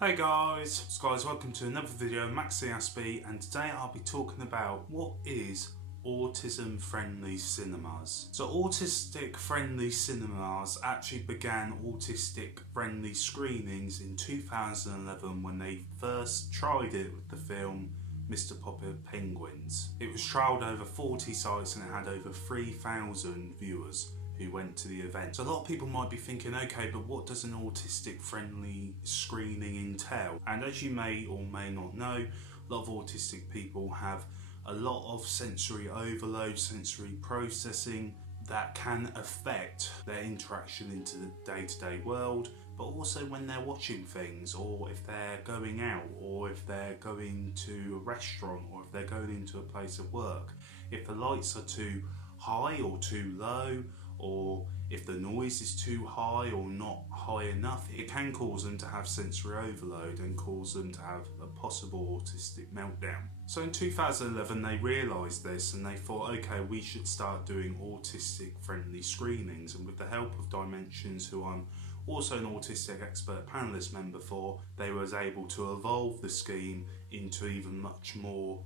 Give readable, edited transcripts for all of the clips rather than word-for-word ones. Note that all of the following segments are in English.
Hey guys, welcome to another video of MaxiAspie, and today I'll be talking about what is Autism Friendly Cinemas. So Autistic Friendly Cinemas actually began autistic friendly screenings in 2011 when they first tried it with the film Mr. Popper Penguins. It was trialled over 40 sites and it had over 3,000 viewers who went to the event. So a lot of people might be thinking, okay, but what does an autistic friendly screening entail? And as you may or may not know, a lot of autistic people have a lot of sensory overload, sensory processing that can affect their interaction into the day-to-day world, but also when they're watching things, or if they're going out, or if they're going to a restaurant, or if they're going into a place of work. If the lights are too high or too low, or if the noise is too high or not high enough, it can cause them to have sensory overload and cause them to have a possible autistic meltdown. So in 2011 they realised this and they thought, okay, we should start doing autistic friendly screenings, and with the help of Dimensions, who I'm also an autistic expert panellist member for, they was able to evolve the scheme into even much more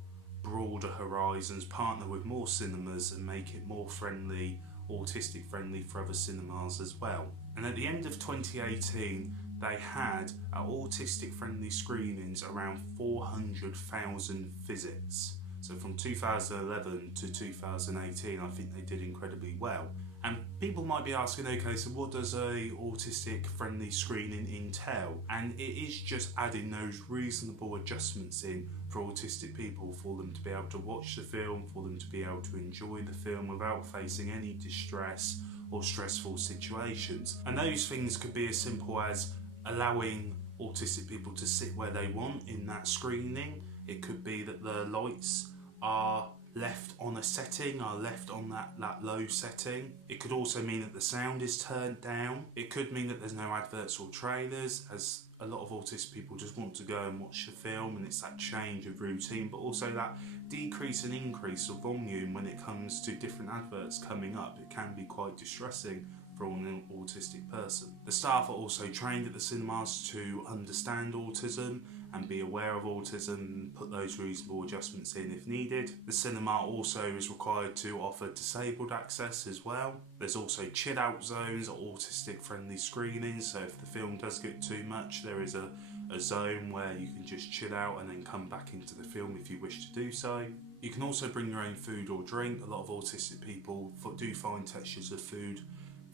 broader horizons, partner with more cinemas and make it more friendly, autistic friendly for other cinemas as well. And at the end of 2018 they had at autistic friendly screenings around 400,000 visits. So from 2011 to 2018 I think they did incredibly well. And people might be asking, okay, so what does a autistic friendly screening entail? And it is just adding those reasonable adjustments in for autistic people, for them to be able to watch the film, for them to be able to enjoy the film without facing any distress or stressful situations. And those things could be as simple as allowing autistic people to sit where they want in that screening. It could be that the lights are left on a setting, are left on that low setting. It could also mean that the sound is turned down. It could mean that there's no adverts or trailers, as a lot of autistic people just want to go and watch the film, and it's that change of routine, but also that decrease and increase of volume when it comes to different adverts coming up. It can be quite distressing for an autistic person. The staff are also trained at the cinemas to understand autism and be aware of autism and put those reasonable adjustments in if needed. The cinema also is required to offer disabled access as well. There's also chill out zones at autistic friendly screenings, so if the film does get too much, there is a zone where you can just chill out and then come back into the film if you wish to do so. You can also bring your own food or drink. A lot of autistic people do find textures of food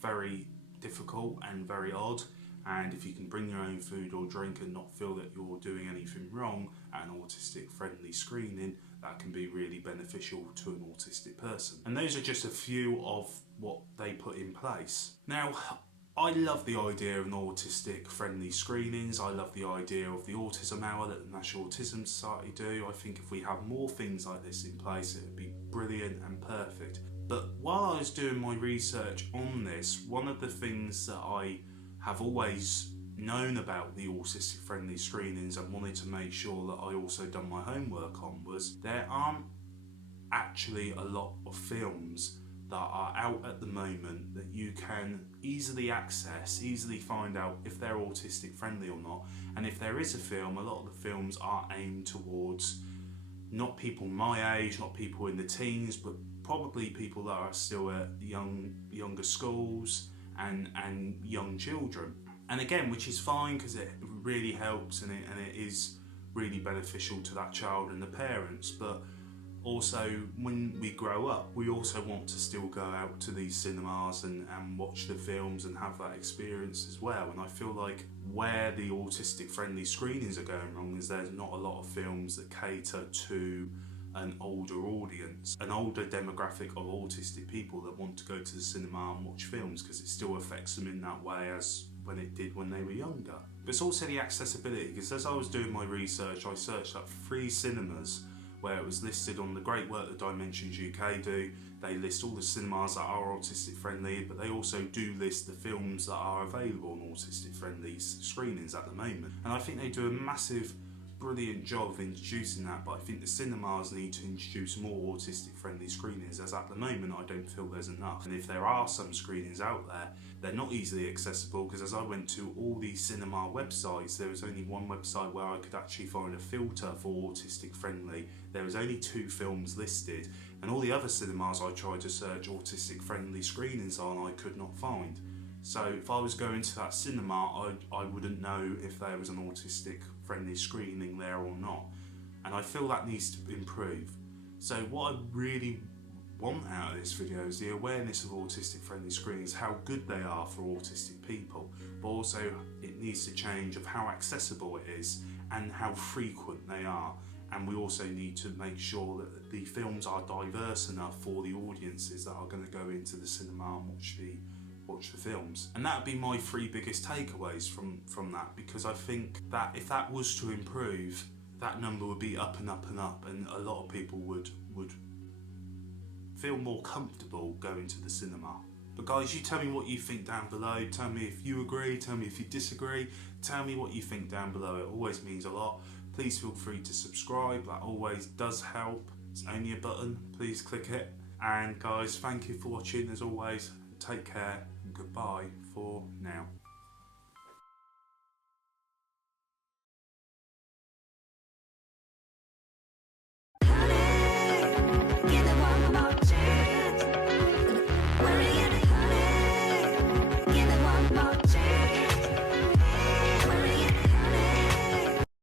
very difficult and very odd, and if you can bring your own food or drink and not feel that you're doing anything wrong at an autistic friendly screening, that can be really beneficial to an autistic person. And those are just a few of what they put in place. Now, I love the idea of an autistic friendly screenings. I love the idea of the Autism Hour that the National Autism Society do. I think if we have more things like this in place, it would be brilliant and perfect. But while I was doing my research on this, one of the things that I have always known about the autistic friendly screenings and wanted to make sure that I also done my homework on was there aren't actually a lot of films that are out at the moment that you can easily access, easily find out if they're autistic friendly or not. And if there is a film, a lot of the films are aimed towards not people my age, not people in the teens, but probably people that are still at younger schools and young children. And again, which is fine because it really helps and it is really beneficial to that child and the parents. But also, when we grow up, we also want to still go out to these cinemas and watch the films and have that experience as well. And I feel like where the autistic friendly screenings are going wrong is there's not a lot of films that cater to an older audience, an older demographic of autistic people that want to go to the cinema and watch films, because it still affects them in that way as when it did when they were younger. But it's also the accessibility, because as I was doing my research, I searched up 3 cinemas where it was listed on the great work that Dimensions UK do. They list all the cinemas that are autistic friendly, but they also do list the films that are available on autistic friendly screenings at the moment. And I think they do a massive brilliant job of introducing that, but I think the cinemas need to introduce more autistic friendly screenings, as at the moment I don't feel there's enough. And if there are some screenings out there, they're not easily accessible, because as I went to all these cinema websites, there was only one website where I could actually find a filter for autistic friendly. There was only 2 films listed, and all the other cinemas I tried to search autistic friendly screenings on, I could not find. So if I was going to that cinema, I wouldn't know if there was an autistic friendly screening there or not. And I feel that needs to improve. So what I really want out of this video is the awareness of autistic friendly screenings, how good they are for autistic people, but also it needs to change of how accessible it is and how frequent they are. And we also need to make sure that the films are diverse enough for the audiences that are going to go into the cinema and watch the films. And that would be my 3 biggest takeaways from that, because I think that if that was to improve, that number would be up and up and up, and a lot of people would feel more comfortable going to the cinema. But guys, you tell me what you think down below. Tell me if you agree, tell me if you disagree, tell me what you think down below. It always means a lot. Please feel free to subscribe, that always does help. It's only a button, please click it. And guys, thank you for watching as always. Take care and goodbye for now.